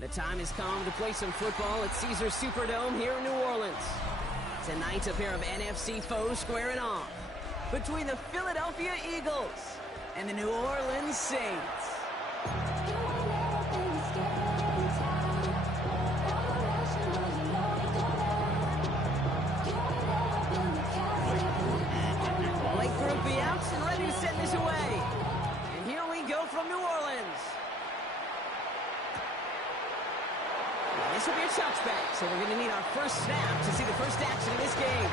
The time has come to play some football at Caesars Superdome here in New Orleans. Tonight, a pair of NFC foes squaring off between the Philadelphia Eagles and the New Orleans Saints. Blake Grupe out and ready to send this away. And here we go from New Orleans. This will be a touchback, so we're going to need our first snap to see the first action of this game.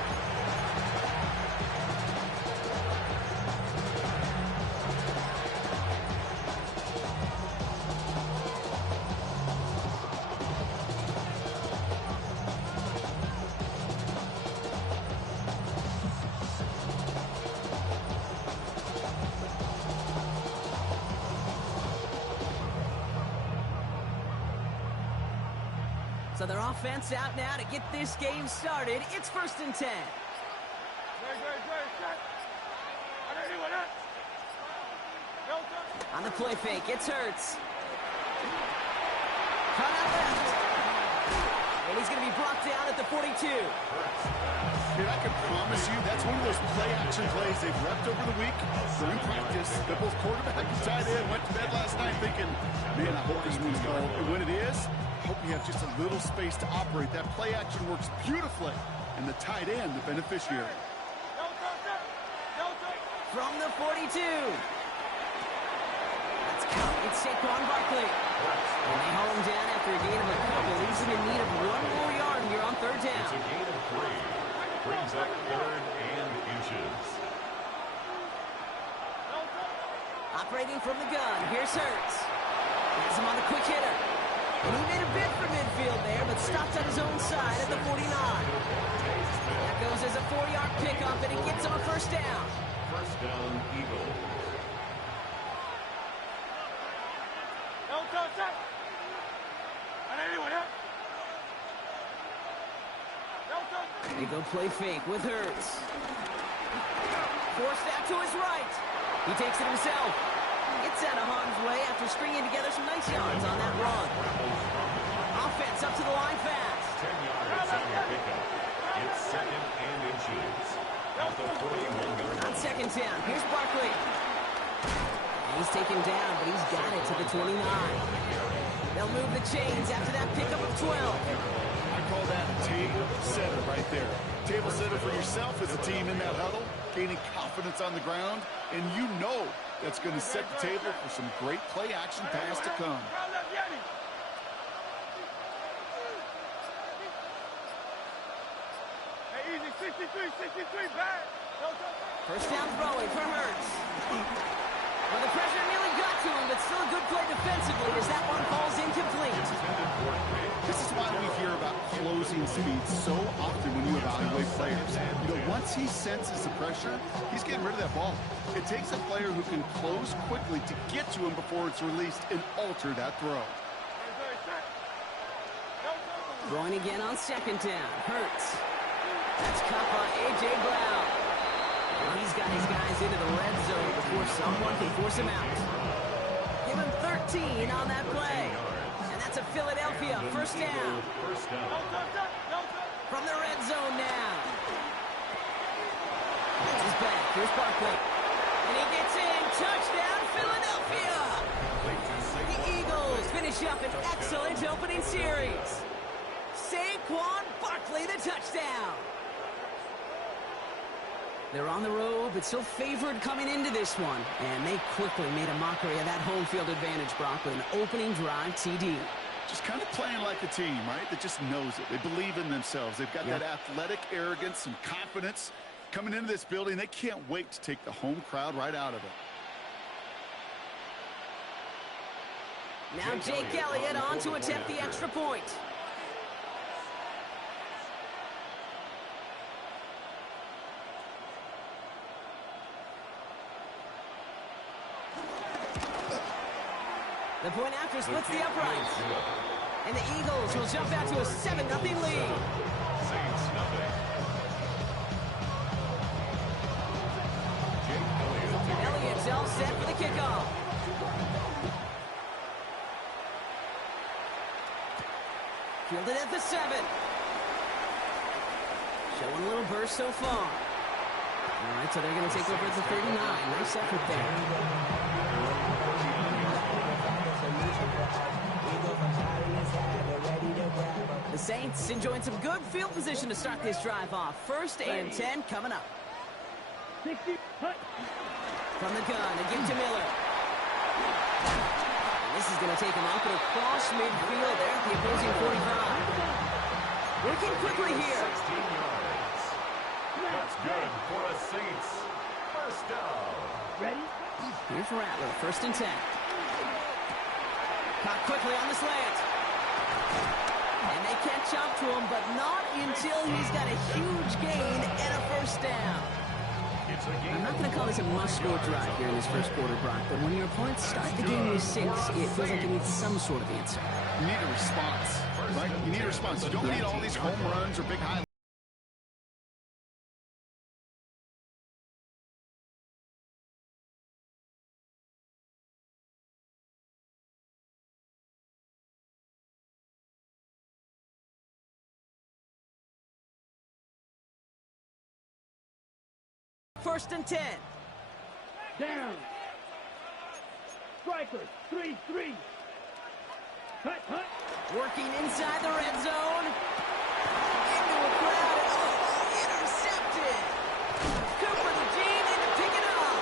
So their offense out now to get this game started. It's 1st and 10. On the play fake, it's Hurts. Cut out left. And he's going to be brought down at the 42. Dude, I can promise you that's one of those play-action plays they've repped over the week. During practice, that both quarterback and tight end went to bed last night thinking, man, I hope this one's going. And when it is, I hope you have just a little space to operate. That play action works beautifully, and the tight end, the beneficiary. From the 42. Let's go. It's Saquon Barkley. And they haul him down after a gain of a couple. He's in need of one more yard here on 3rd down. It's a gain of 3. Brings up 3rd and inches. Operating from the gun. Here's Hurts. Has him on the quick hitter. And he made a bid for midfield there, but stopped on his own side at the 49. That goes as a 4-yard pickup, and it gets him a 1st down. 1st down, Eagles. They go play fake with Hurts. Forced out to his right. He takes it himself. Gets out of harm's way after stringing together some nice yards on that run. Offense up to the line fast. 10 yards on the pickup. It's 2nd and inches. At the 41-yard line. On 2nd down, here's Barkley. He's taken down, but he's got it to the 29. They'll move the chains after that pickup of 12. I call that table setter right there. Table setter for yourself as a team in that huddle, gaining confidence on the ground, and you know that's going to set the table for some great play-action pass to come. Easy, 63, back. 1st down throwing for Hurts. Well, the pressure nearly got to him, but still a good play defensively as that one falls incomplete. This is why we hear about closing speed so often when you evaluate players. You know, once he senses the pressure, he's getting rid of that ball. It takes a player who can close quickly to get to him before it's released and alter that throw. Throwing again on 2nd down. Hurts. That's caught by A.J. Brown. And he's got his guys into the red zone before someone can force him out. Give him 13 on that play. And that's a Philadelphia 1st down. From the red zone now. This is back. Here's Barkley. And he gets in. Touchdown, Philadelphia. The Eagles finish up an excellent opening series. Saquon Barkley, the touchdown. They're on the road, but still favored coming into this one. And they quickly made a mockery of that home field advantage, Brock, with an opening drive TD. Just kind of playing like a team, right? That just knows it. They believe in themselves. They've got that athletic arrogance and confidence. Coming into this building, they can't wait to take the home crowd right out of it. Now Jake Elliott on to attempt the extra point. The point after splits the uprights. And the Eagles will jump out to a 7-0 lead. Saints nothing. Elliott's all set for the kickoff. Fielded at the 7. Showing a little burst so far. All right, so they're going to take over at the 39. Nice effort there. The Saints enjoying some good field position to start this drive off. 1st and 10 coming up. From the gun, they give to Miller. And this is going to take him up and across midfield there at the opposing 45. Working quickly here. 16 yards. That's good for a Saints. First down. Ready? Here's Rattler, 1st and 10. Caught quickly on the slant. And they catch up to him, but not until he's got a huge gain and a 1st down. I'm not going to call this a must-score drive here in this first quarter, Brock, but when your opponents start the game with 6, it feels like it needs some sort of answer. You need a response, right? You need a response. You don't need all these home runs or big highlights. First and 10. Down. Strikers. 3-3. Cut. Working inside the red zone. Into a crowd. Oh, intercepted. Cooper the Gene in to pick it up.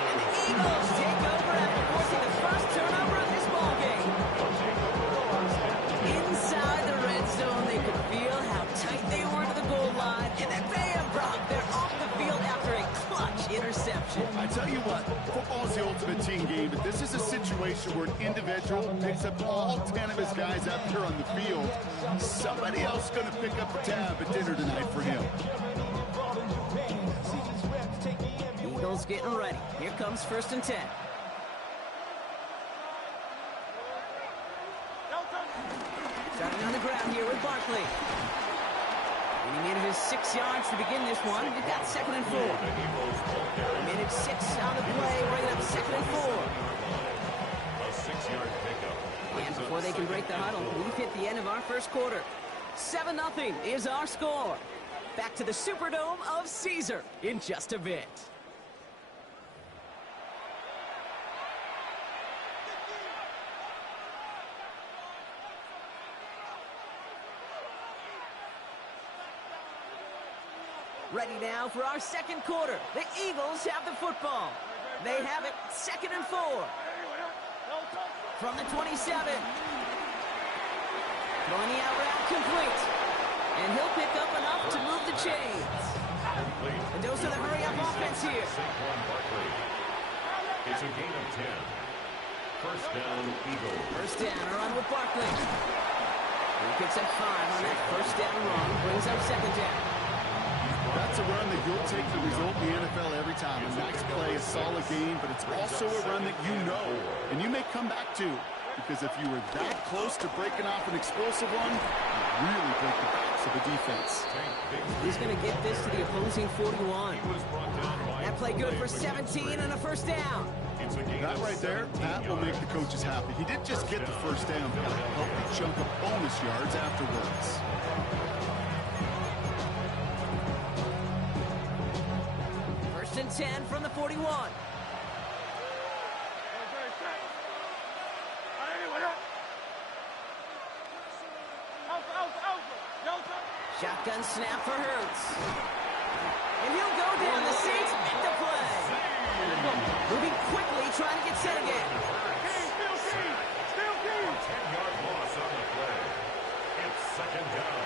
And the Eagles take over after forcing the first turnover of this ballgame. Inside the red zone, they could feel how tight they were to the goal line. And then bam, Brock, they're off the field after a clutch interception. I tell you what, football is the ultimate team game, but this is a situation where an individual picks up all 10 of his guys out there on the field. Somebody else is going to pick up the tab at dinner tonight for him. Eagles getting ready. Here comes 1st and 10. Starting on the ground here with Barkley. And he manages 6 yards to begin this one. We've got 2nd and 4. He managed 6 on the play, bringing up 2nd and 4. A 6-yard pickup. And before they can break the huddle, we've hit the end of our first quarter. 7-0 is our score. Back to the Superdome of Caesar in just a bit. Ready now for our second quarter. The Eagles have the football. They have it 2nd and 4. From the 27. Throwing the out route complete. And he'll pick up enough to move the chains. And those are the hurry-up offense here. Saquon Barkley. It's a gain of 10. First down, Eagles. First down, a run with Barkley. He picks up 5 on that first down run. Brings up 2nd down. That's a run that you'll take the result in the NFL every time. A nice play, a solid game, but it's also a run that you know and you may come back to, because if you were that close to breaking off an explosive one, you really break the backs of the defense. He's going to get this to the opposing 41. That play good for 17 and a first down. That right there, that will make the coaches happy. He didn't just get the first down, but got a healthy chunk of bonus yards afterwards. First and 10 from the 41. Shotgun snap for Hurts. And he'll go down. The Saints make the play. Moving quickly, trying to get set again. Still key. 10-yard loss on the play. It's 2nd down.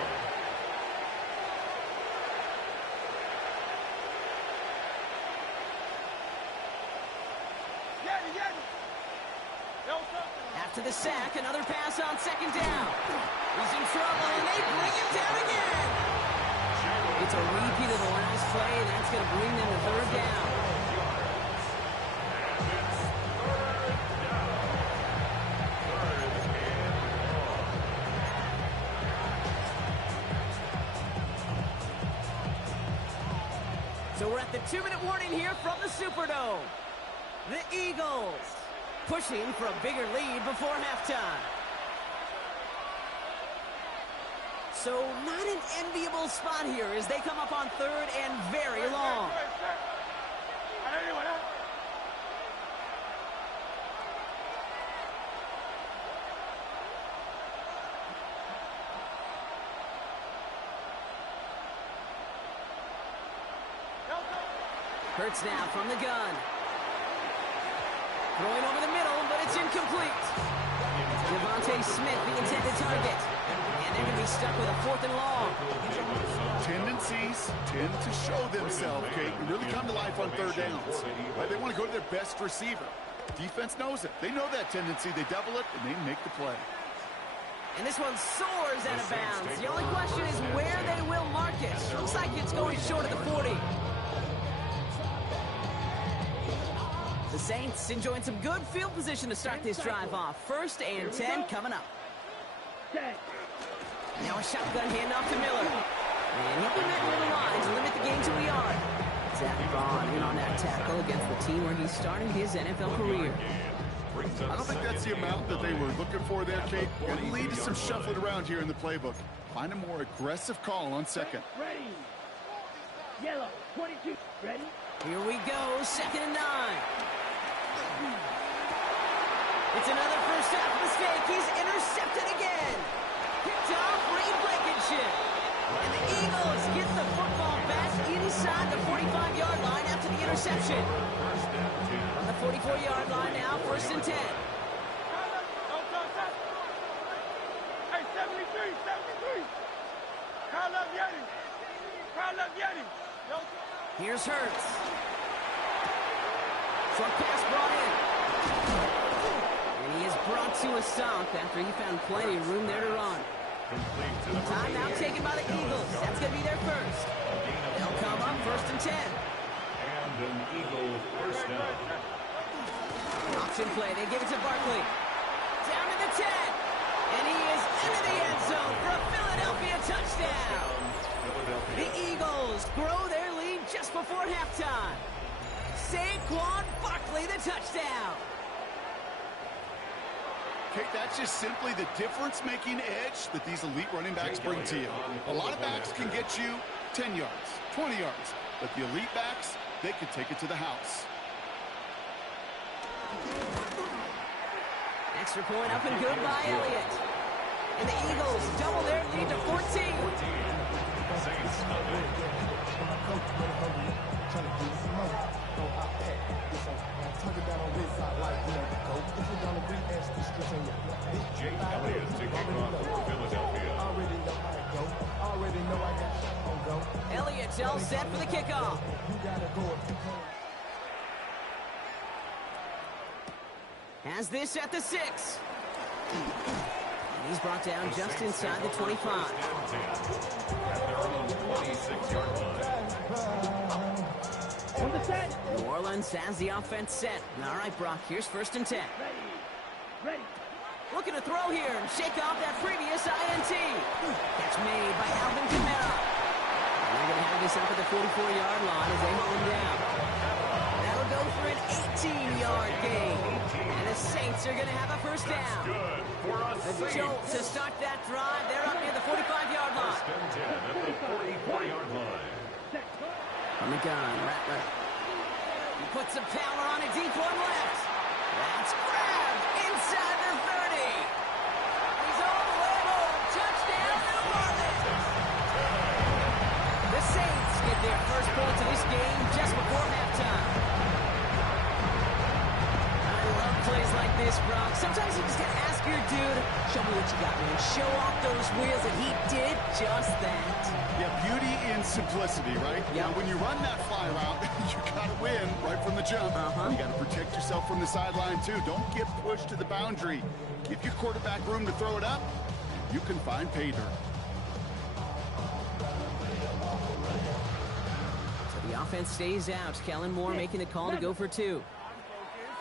After the sack, another pass on 2nd down. He's in trouble, and they bring him down again. It's a repeat of the last play, and that's going to bring them to 3rd down. So we're at the 2-minute warning here from the Superdome. The Eagles pushing for a bigger lead before halftime. So not an enviable spot here as they come up on third and very long. Hurts now from the gun. Throwing over the middle, but it's incomplete. Devontae Smith, the intended target. And they're going to be stuck with a 4th and long. Tendencies tend to show themselves, Kate, and really come to life on third downs. They want to go to their best receiver. Defense knows it. They know that tendency. They double it, and they make the play. And this one soars out of bounds. The only question is where they will mark it. Looks like it's going short of the 40. The Saints enjoying some good field position to start this drive off. 1st and 10 coming up. Now a shotgun handoff to Miller. And he'll be met near the line to limit the gain to a yard. Zach Bond in on that tackle against the team where he's starting his NFL career. I don't think that's the amount that they were looking for there, Kate. Going to lead to some shuffling around here in the playbook. Find a more aggressive call on second. Ready. Yellow, 22. Ready? Here we go, 2nd and 9. It's another first half mistake. He's intercepted again. Picked off Reed Blankenship. And the Eagles get the football back inside the 45-yard line after the interception. On the 44-yard line now, 1st and 10. Hey, 73. Kyle Yeti. Here's Hurts. Short pass brought in. And he is brought to a stop after he found plenty of room there to run. Timeout taken by the Eagles. That's going to be their first. They'll come up 1st and 10. And an Eagle first down. Option play. They give it to Barkley. Down to the 10. And he is into the end zone for a Philadelphia touchdown. The Eagles grow their lead just before halftime. Saquon Barkley, the touchdown. Kate, that's just simply the difference-making edge that these elite running backs bring to you. A lot of backs can get you 10 yards, 20 yards, but the elite backs, they can take it to the house. Extra point up and good by Elliott. And the Eagles double their lead to 14. Jake Elliott taking off for Philadelphia. Elliott all set for the kickoff. Has this at the 6. And he's brought down just inside the 25. On the set. New Orleans has the offense set. All right, Brock, here's 1st and 10. Ready. Looking to throw here and shake off that previous INT. Catch made by Alvin Kamara. And they're going to have this up at the 44-yard line as they haul him down. That'll go for an 18-yard gain. And the Saints are going to have a first down. Good for us. A jolt to start that drive. They're up near the 45-yard line. First and 10 at the 44-yard line. On the gun, Rattler. He puts some power on it deep one left. That's grabbed inside the 30. He's all the way home. Touchdown, New Orleans. The Saints get their first points of this game just before halftime. I love plays like this, Brock. Sometimes you just gotta ask your dude, show me what you got, man. Show off those wheels, and he did just that. Yeah, beauty in simplicity, right? Yeah. Now, when you run that fly route, you got to win right from the jump. You got to protect yourself from the sideline, too. Don't get pushed to the boundary. Give your quarterback room to throw it up. You can find pay dirt. So the offense stays out. Kellen Moore making the call to go for 2.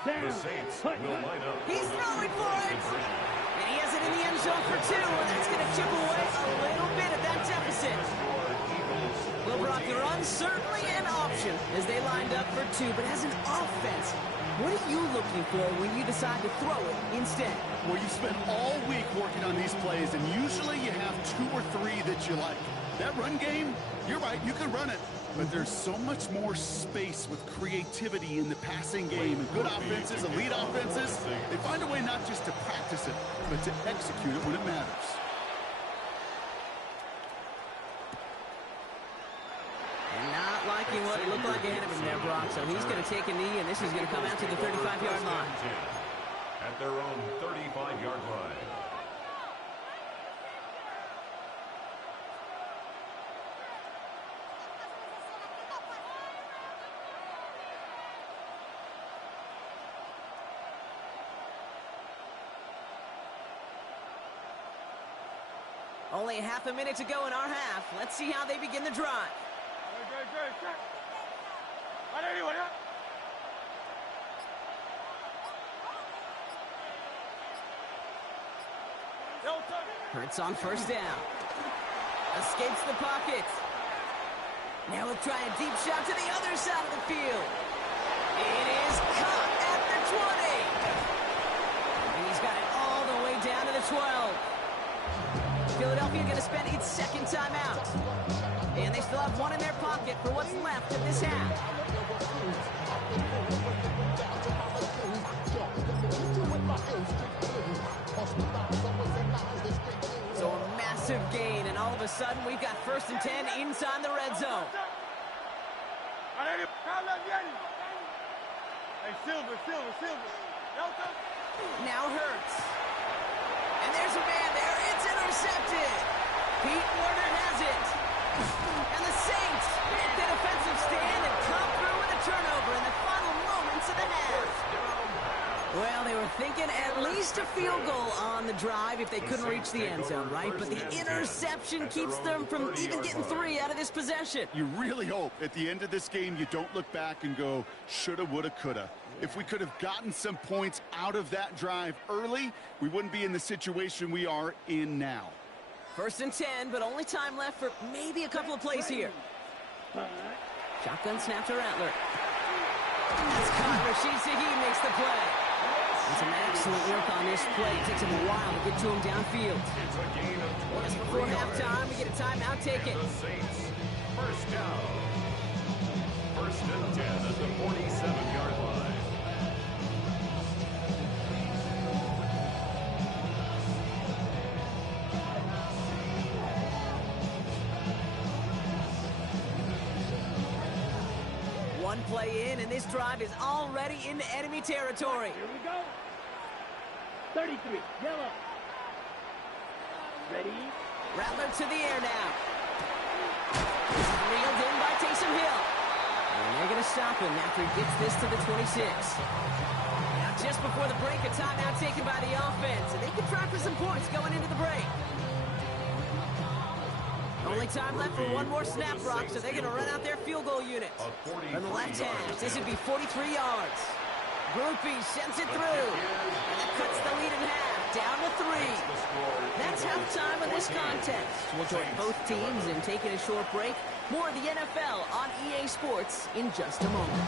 The Saints will line up. He's throwing for it. And he has it in the end zone for 2, and that's going to chip away a little bit of that deficit. Well, Brock, the run certainly an option as they lined up for two, but as an offense, what are you looking for when you decide to throw it instead? Well, you spend all week working on these plays, and usually you have 2 or 3 that you like. That run game, you're right, you can run it. But there's so much more space with creativity in the passing game. And good offenses, elite offenses, they find a way not just to practice it, but to execute it when it matters. And not liking what it looked like ahead of him there, Brock. So he's going to take a knee, and this is going to come out to the 35-yard line. At their own 35-yard line. Only half a minute to go in our half. Let's see how they begin the drive. Hurts on first down. Escapes the pocket. Now he'll try a deep shot to the other side of the field. It is caught at the 20. And he's got it all the way down to the 12. Philadelphia going to spend its second timeout. And they still have one in their pocket for what's left of this half. So a massive gain, and all of a sudden we've got 1st and 10 inside the red zone. Now Hurts. And there's a man there. It's intercepted. Pete Werner has it. And the Saints make the defensive stand and come through with a turnover in the final moments of the half. Well, they were thinking at least a field goal on the drive if they couldn't reach the end zone, right? But the interception keeps them from even getting 3 out of this possession. You really hope at the end of this game you don't look back and go, shoulda, woulda, coulda. If we could have gotten some points out of that drive early, we wouldn't be in the situation we are in now. 1st and 10, but only time left for maybe a couple of plays here. Shotgun snap to Rattler. It's caught. Rashid Shaheed makes the play. And some excellent work on this play. It takes him a while to get to him downfield. Just before halftime, we get a timeout taken. The Saints, first down. 1st and 10 at the 47-yard line. One play in, and this drive is already into enemy territory. Here we go. 33, yellow. Ready? Rattler to the air now. Reeled in by Taysom Hill. And they're going to stop him after he gets this to the 26. Now, just before the break, a timeout taken by the offense, and they can try for some points going into the break. Only time left for one more snap, Brock, so they're going to run out their field goal unit. On the left hash, this would be 43 yards. Groupie sends it through. And that cuts the lead in half, down to 3. That's halftime of this contest. We'll join both teams in taking a short break. More of the NFL on EA Sports in just a moment.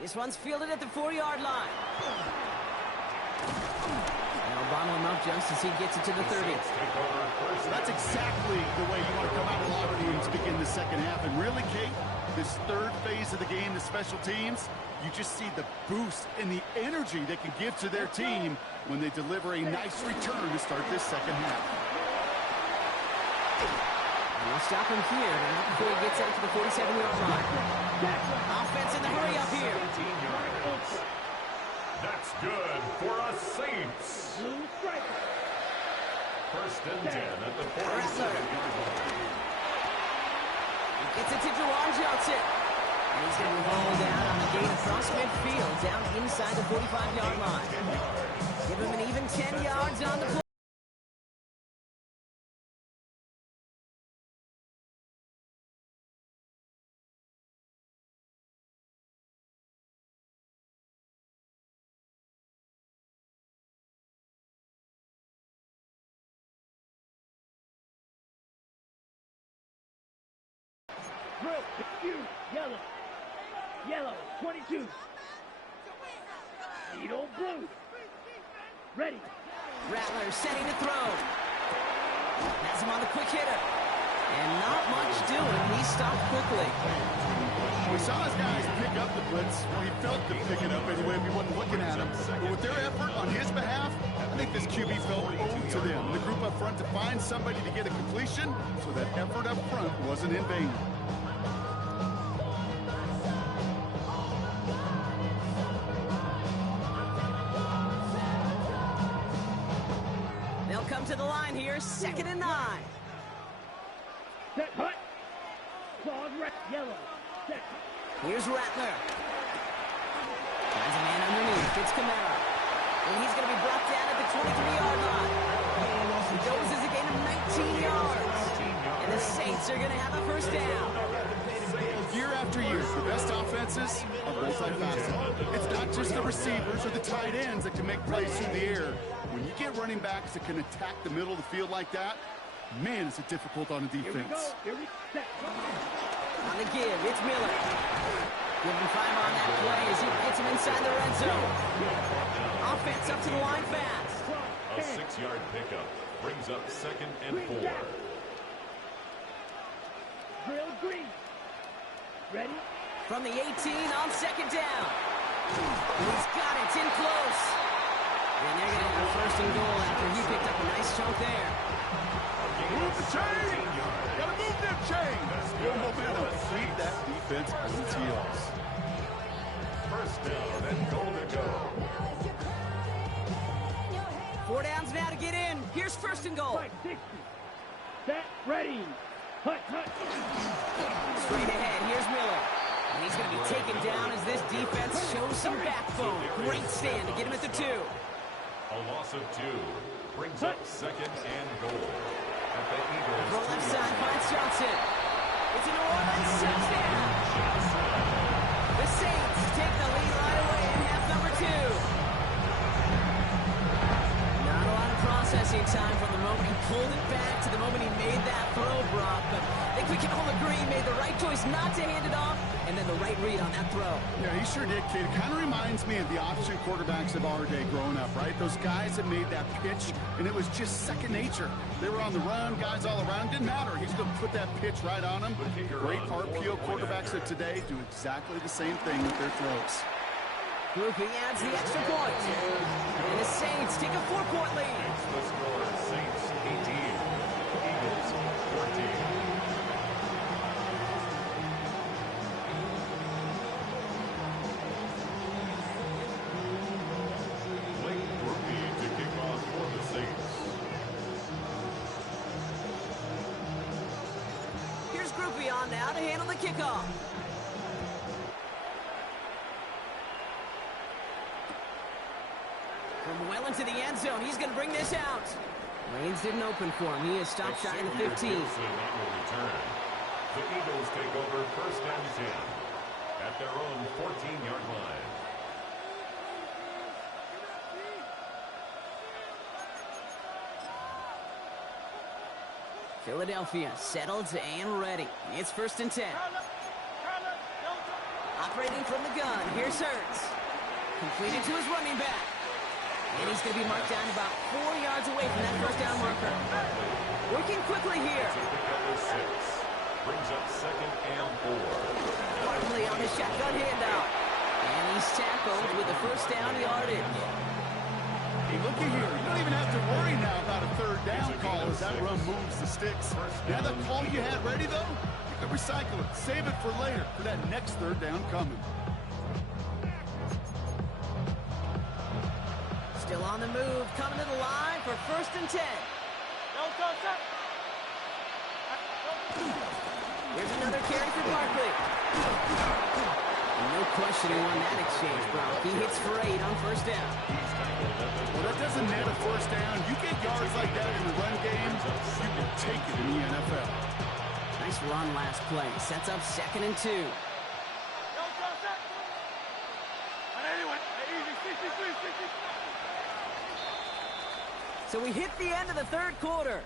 This one's fielded at the 4-yard line. Now bottle him up just as he gets it to the 30. So that's exactly the way you want to come out of locker rooms to begin the second half. And really, Kate, this third phase of the game, the special teams, you just see the boost and the energy they can give to their team when they deliver a nice return to start this second half. And we'll stop him here, but not before he gets out to the 47-yard line. Offense in the hurry up here. 17 yards. That's good for us Saints. 1st and 10 at the 47-yard line. He gets it to Juwan Johnson. And he's going to be hauled out on the gain across midfield, down inside the 45-yard line. Give him an even 10 yards on the play. Drill, excuse, yellow. Yellow, 22. Needle blue. Ready. Rattler setting to throw. Has him on the quick hitter. And not much doing. He stopped quickly. We saw his guys pick up the blitz. Well, he felt to pick it up anyway if he wasn't looking at him. But with their effort on his behalf, I think this QB felt owed to them. The group up front to find somebody to get a completion, so that effort up front wasn't in vain. They'll come to the line here, 2nd and 9. Set, hut. Claws red, yellow. Set. Here's Rattler. Finds a man underneath. It's Kamara. And he's going to be brought down at the 23-yard line. He goes as a gain of 19 yards. And the Saints are going to have a first down. Year after year, the best offenses are multifaceted. It's not just the receivers or the tight ends that can make plays through the air. When you get running backs that can attack the middle of the field like that, man, is it difficult on a defense. Here we go. Here we set. On the give, it's Miller. Give him 5 on that play as he gets him inside the red zone. Offense up to the line fast. A 6-yard pickup brings up 2nd and 4. Drill green. Ready. From the 18 on 2nd down. He's got it. It's in close. And they're going to have a 1st and goal after he picked up a nice chunk there. Move the chain! Gotta move them chains! Good momentum. Feed that defense on its heels. First down and goal to go. 4 downs now to get in. Here's 1st and goal. Right, 60. Set, ready. Hut, hut. Straight ahead, here's Miller. And he's going to be taken down as this defense shows some backbone. Great stand to get him at the 2. A loss of 2 brings up 2nd and goal. At the Eagles. From left side finds Johnson. It's a New Orleans touchdown. The Saints take the lead right away in half number 2. Not a lot of processing time from the moment he pulled it back to the moment he made that throw, Brock. But I think we can all agree he made the right choice not to hand it off, and then the right read on that throw. Yeah, he sure did, kid. It kind of reminds me of the option quarterbacks of our day growing up, right? Those guys that made that pitch, and it was just second nature. They were on the run, guys all around. Didn't matter. He's going to put that pitch right on them. Great RPO quarterbacks of today do exactly the same thing with their throws. Grouping adds the extra point. And the Saints take a 4-point lead. The score, Saints 18, Eagles 14. Blake Groupie to kick off for the Saints. Here's Groupie on now to handle the kickoff. From well into the end zone, he's going to bring this out. Lanes didn't open for him. He is stopped shy of the 15. The Eagles take over 1st and 10 at their own 14-yard line. Philadelphia settled and ready. It's 1st and 10. Operating from the gun, here's Hurts. Completed to his running back. And he's going to be marked down about 4 yards away from that 1st down marker. Working quickly here. Brings up 2nd and 4. Barkley on the shotgun handout. And he's tackled with the 1st down yardage. Hey, looky here. You don't even have to worry now about a 3rd down call as that run moves the sticks. Now that call you had ready, though, you can recycle it. Save it for later for that next 3rd down coming. Still on the move, coming to the line for 1st and 10. Here's another carry for Barkley. No question who won that exchange, Brock. He hits for 8 on first down. Well, that doesn't net a first down. You get yards like that in the run game, you can take it in the NFL. Nice run last play. Sets up 2nd and 2. So we hit the end of the 3rd quarter.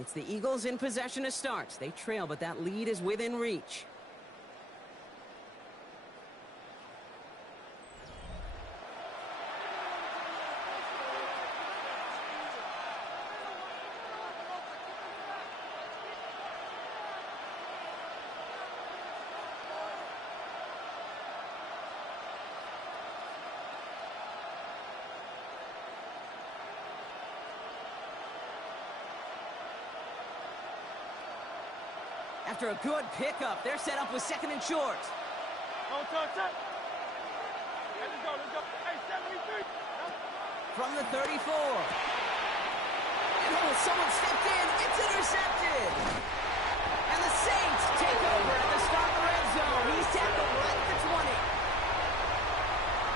It's the Eagles in possession to start. They trail, but that lead is within reach. After a good pickup, they're set up with 2nd and short. From the 34. Oh, someone stepped in. It's intercepted. And the Saints take over at the start of the red zone. He's tackled right at the 20.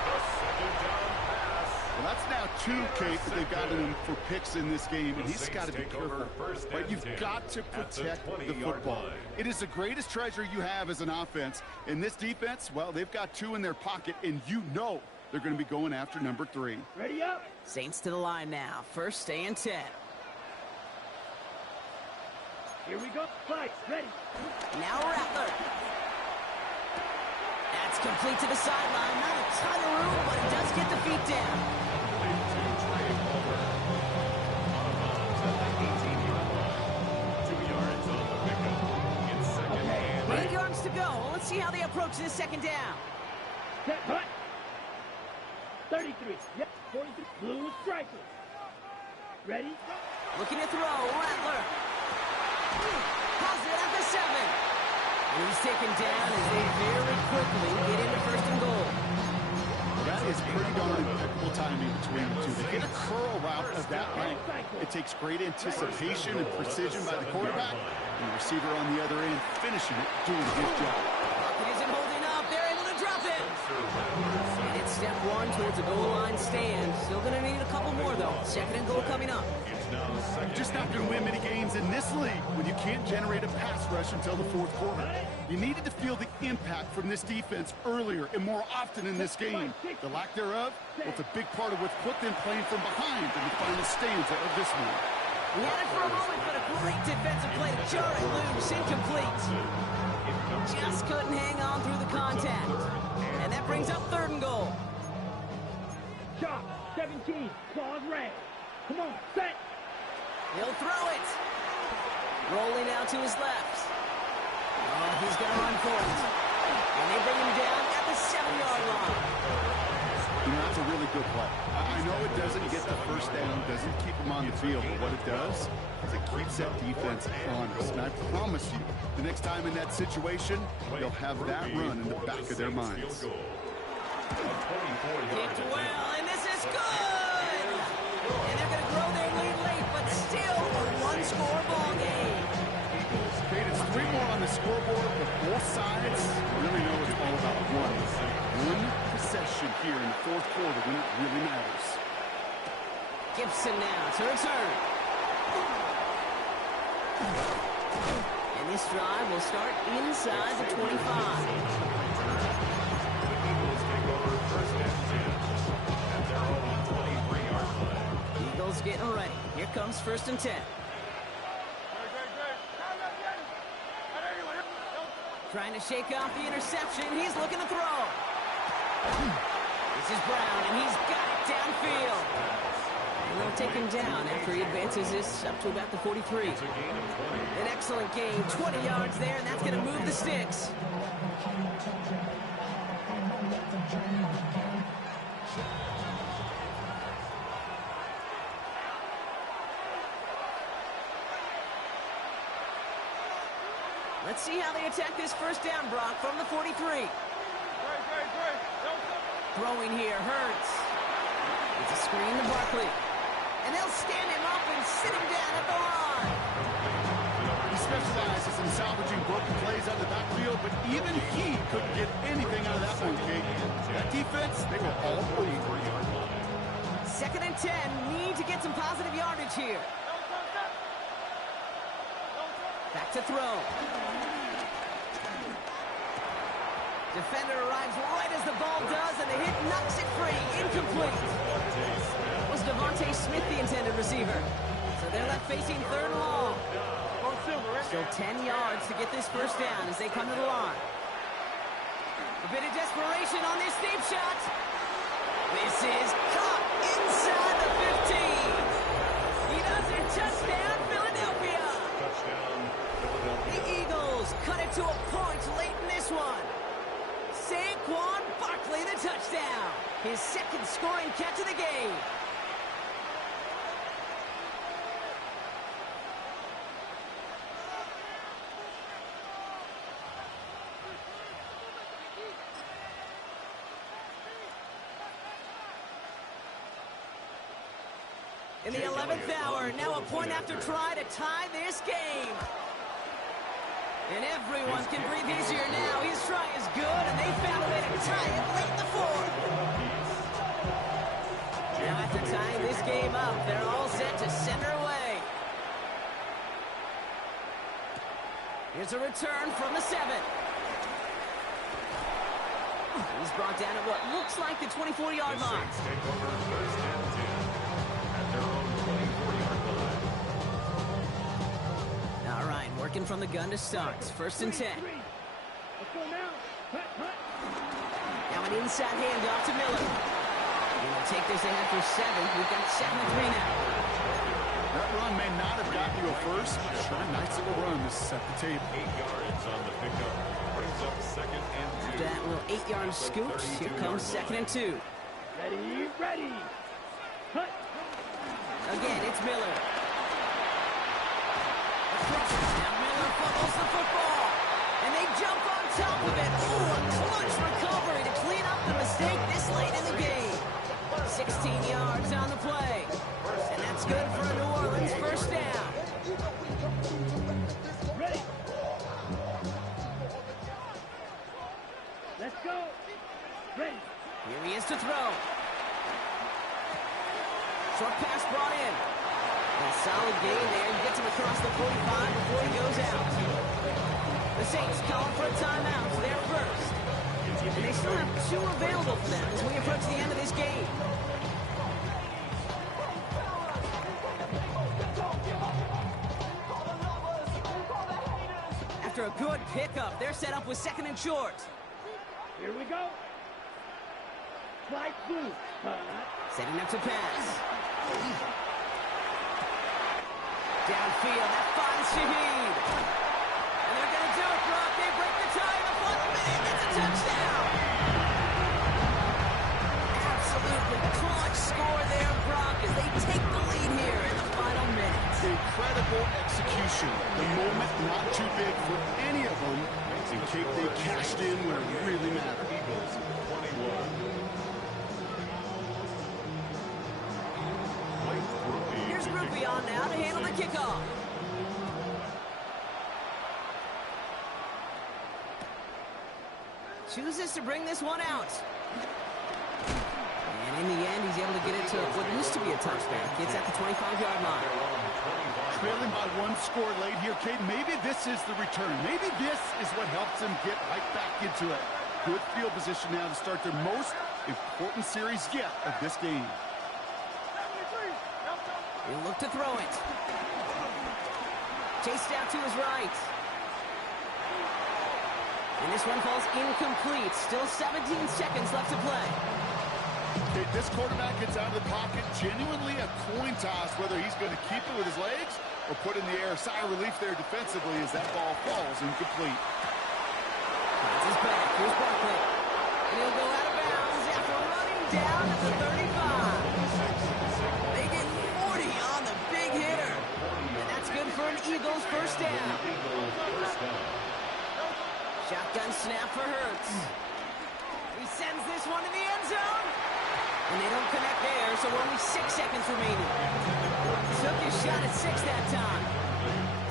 The second down pass. Well, that's now 2, Kate, that they've gotten him for picks in this game, and he's got to be careful. But you've got to protect the football. It is the greatest treasure you have as an offense. In this defense, well, they've got 2 in their pocket, and you know they're going to be going after number 3. Ready up. Saints to the line now. 1st and 10. Here we go. Fight. Ready. Now Rattler. That's complete to the sideline. Not a ton of room, but he does get the feet down. Okay. 8 yards to go. Let's see how they approach this 2nd down. Set. Cut. 33. Yep. 43. Blue striker. Ready. Looking to throw. Rattler. Has it at the 7. And he's taken down as they very quickly get into 1st and goal. That is pretty darn impeccable timing between the 2. They hit a curl route of that length. It takes great anticipation and precision by the quarterback, and the receiver on the other end finishing it, doing his job. It isn't holding up. They're able to drop it. And it's step 1 towards a goal line stand. Still going to need a couple more, though. 2nd and goal coming up. You're just not going to win many games in this league when you can't generate a pass rush until the 4th quarter. You needed to feel the impact from this defense earlier and more often in this game. The lack thereof, well, it's a big part of what's put them playing from behind in the final stanza of this one. He had it for a moment, but a great defensive play to jar it loose. Incomplete. Just couldn't hang on through the contact. And that brings up 3rd and goal. Chop. 17. Claws red. Come on. Set. He'll throw it. Rolling out to his left. Oh, he's going to run for it. And they bring him down at the 7-yard line. You know, that's a really good play. I know it doesn't get the first down, doesn't keep them on the field, but what it does is it keeps that defense honest. And I promise you, the next time in that situation, they'll have that run in the back of their minds. Kicked well, and this is good! And they're going to grow their lead late, but still a 1-score ball game. Kate, it's 3 more on the scoreboard, but both sides really know it's all about one possession here in the 4th quarter when it really matters. Gibson now to return. And this drive will start inside the 25. Eagles getting ready. Here comes 1st and 10. Trying to shake off the interception. He's looking to throw. This is Brown, and he's got it downfield. And they'll take him down after he advances this up to about the 43. An excellent game. 20 yards there, and that's going to move the sticks. Let's see how they attack this 1st down, Brock, from the 43. Throwing here, Hurts. It's a screen to Barkley. And they'll stand him up and sit him down at the line. specializes in salvaging broken plays out of the backfield, but even he couldn't get anything out of that one, Kate. That defense, they were all over. 2nd and 10. Need to get some positive yardage here. Back to throw. Defender arrives right as the ball does, and the hit knocks it free. Incomplete. Was Devontae Smith the intended receiver? So they're left facing 3rd and long. Still 10 yards to get this first down as they come to the line. A bit of desperation on this deep shot. This is caught inside the 15. He does it. Touchdown, Philadelphia. Touchdown, Philadelphia. The Eagles cut it to a point late in this one. Saquon Barkley, the touchdown. His 2nd scoring catch of the game. In the 11th hour, now a point after try to tie this game. And everyone can breathe easier now. His try is good, and they found a way to tie it late in the 4th. Now after tying this game up, they're all set to send her away. Here's a return from the 7. He's brought down at what looks like the 24-yard line. Saints take over 1st and 10 at their own 24-yard line. All right, working from the gun to start. 1st and 10. Let's go now. Now an inside handoff to Miller. And we'll take this ahead for 7. We've got 7-3 now. That run may not have gotten you a first, but sure, nice little run to set the table. 8 yards on the pickup. Brings up 2nd and 2. That little 8-yard scoop. Here comes 2nd and 2. Ready, ready. Cut. Again, it's Miller. Now Miller fumbles the football. And they jump on top of it. Oh, a clutch recovery to clean up the mistake this late in the game. 16 yards on the play. And that's good for a New Orleans first down. Ready. Let's go. Ready. Here he is to throw. Short pass brought in. A solid gain there. He gets him across the 45 before he goes out. The Saints calling for a timeout. They're first. And they still have 2 available for them as we approach the end of this game. After a good pickup, they're set up with 2nd and short. Here we go. Slide through. Setting up to pass. Downfield, that finds Shaheed. And they're going to do it, Brock. They break the tie in the final minute. That's a touchdown. Absolutely clutch score there, Brock, as they take the lead here in the final minutes. Incredible execution. The moment not too big for any of them. And Kate, they cashed in when it really mattered. Eagles 21. Here's Groupie on now to handle the kickoff. Chooses to bring this one out. And in the end, he's able to get it to what used to be a touchback. It's at the 25-yard line. Trailing by 1 score late here, Kate. Maybe this is the return. Maybe this is what helps them get right back into it. Good field position now to start their most important series yet of this game. He'll look to throw it. Chased out to his right. And this one falls incomplete. Still 17 seconds left to play. Okay, this quarterback gets out of the pocket. Genuinely a coin toss whether he's going to keep it with his legs or put in the air. Sigh of relief there defensively as that ball falls incomplete. That's his back. Here's Barkley. And he'll go out of bounds after running down at the 35. They get 40 on the big hitter. And that's good for an Eagles first down. Shotgun snap for Hurts. He sends this one to the end zone. And they don't connect there, so only 6 seconds remaining. Took his shot at 6 that time.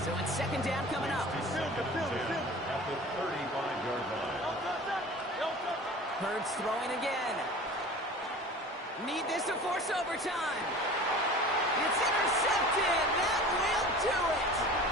So So it's second down coming up. At the 35-yard line. Hurts throwing again. Need this to force overtime. It's intercepted. That will do it.